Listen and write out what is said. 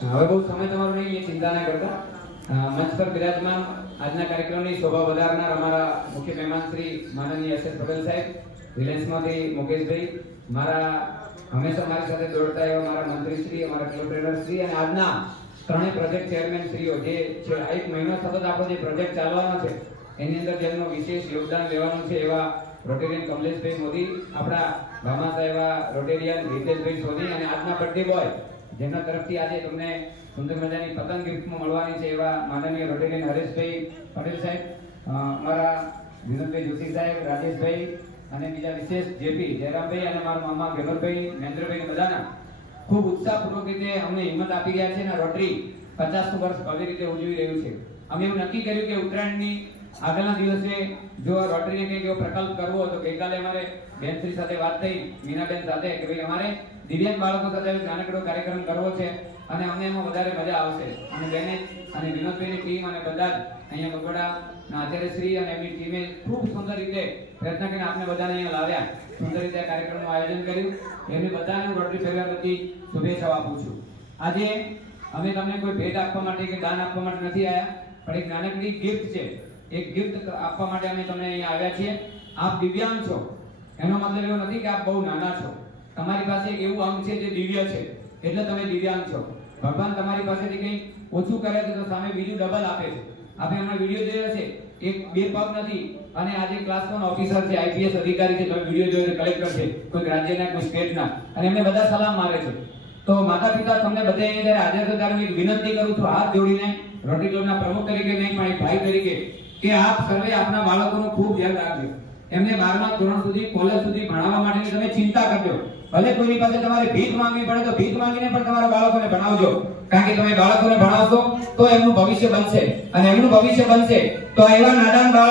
હવે બહુ સમય તમારો નહીં, એ ચિંતા ના કરતા। મંચ પર બિરાજમાન આજના કાર્યક્રમની શોભા વધારનાર અમારા મુખ્ય મહેમાન શ્રી માનનીય એસ.એસ. પટેલ સાહેબ, રિલાયન્સમાંથી મુકેશભાઈ, મારા હંમેશા મારી સાથે દોડતા એવા મારા મંત્રી શ્રી, અમારા ક્લબ ટ્રેનર શ્રી અને આજના ત્રણેય પ્રોજેક્ટ ચેરમેન શ્રીઓ, જે છે એક મહિનો સતત આપણો જે પ્રોજેક્ટ ચાલવાનો છે એની અંદર જેમનો વિશેષ યોગદાન લેવાનું છે એવા રોટેરિયન કમલેશભાઈ મોદી, આપણા ભામાસા એવા રોટેરિયન હિતેશભાઈ સોની અને આજના બર્થડે બોય જેમના તરફથી આજે તમને સુંદર મજાની પતંગ ગિફ્ટમાં મળવાની છે એવા માનનીય રોટેરિયન હરેશભાઈ પટેલ સાહેબ, અમારા વિનોદભાઈ જોશી સાહેબ, રાજેશભાઈ અને બીજા વિશેષ જેપી જયરામભાઈ અને મારા મામા ગેમરભાઈ, મહેન્દ્રભાઈ બધાના ખૂબ ઉત્સાહપૂર્વક રીતે અમને હિંમત આપી ગયા છે અને રોટરી 50નું વર્ષ ભવ્ય રીતે ઉજવી રહ્યું છે। અમે એવું નક્કી કર્યું કે ઉત્તરાયણની આગળના દિવસે જો રોટરીને કંઈક એવો પ્રકલ્પ કરવો તો ગઈકાલે અમારે બેનશ્રી સાથે વાત થઈ, મીનાબેન સાથે, કે ભાઈ અમારે દિવ્યાંગ બાળકો સાથે નાનકડો કાર્યક્રમ કરવો છે અને અમને એમાં વધારે મજા આવશે। અને બેને અને વિનોદભાઈની ટીમ અને બધા જ અહીંયા બગોડાના આચાર્યશ્રી અને એમની ટીમે ખૂબ સુંદર રીતે પ્રયત્ન કરીને આપણે બધાને અહીંયા લાવ્યા, સુંદર રીતે આ કાર્યક્રમનું આયોજન કર્યું। એમની બધાને હું રોટરી પરિવાર વતી શુભેચ્છાઓ આપું છું। આજે અમે તમને કોઈ ભેટ આપવા માટે કે દાન આપવા માટે નથી આવ્યા, પણ એક નાનકડી ગિફ્ટ છે, એક ગિફ્ટ આપવા માટે અમે તમને અહીંયા આવ્યા છીએ। આપ દિવ્યાંગ છો એનો મતલબ એવો નથી કે આપ બહુ નાના છો, તમારી પાસે એક એવું અંગ છે જે દિવ્ય છે એટલે તમે દિવ્યાંગ છો। ભગવાન તમારી પાસેથી કંઈ ઓછું કરે છે તો સામે બીજું ડબલ આપે છે। આપણે હમણાં વિડીયો જોયો છે, એક બે પગ નથી અને આજે ક્લાસ 1 ઓફિસર છે, આઈપીએસ અધિકારી છે, તમે વિડીયો જોયો, કલેક્ટર છે, કોઈ રાજ્યના કોઈ સ્ટેટના, અને એમને બધા સલામ મારે છે। તો માતા પિતા તમને બધા અહીંયા હાજર છો ત્યારે એક વિનંતી કરું છું હાથ જોડીને, રોટરી ક્લબના પ્રમુખ તરીકે નહીં પણ એક ભાઈ તરીકે, કે આપ સર્વે આપના બાળકોનું ખૂબ ધ્યાન રાખજો, એમને 12મા ધોરણ સુધી, કોલેજ સુધી ભણાવવા માટેની તમે ચિંતા કરજો। ભલે કોઈની પાસે તમારે ભીખ માંગવી પડે તો ભીખ માંગીને પણ તમારા બાળકોને ભણાવજો, કારણ કે તમે બાળકોને ભણાવશો તો એમનું ભવિષ્ય બનશે, અને એમનું ભવિષ્ય બનશે તો એવા નાદાન બાળકો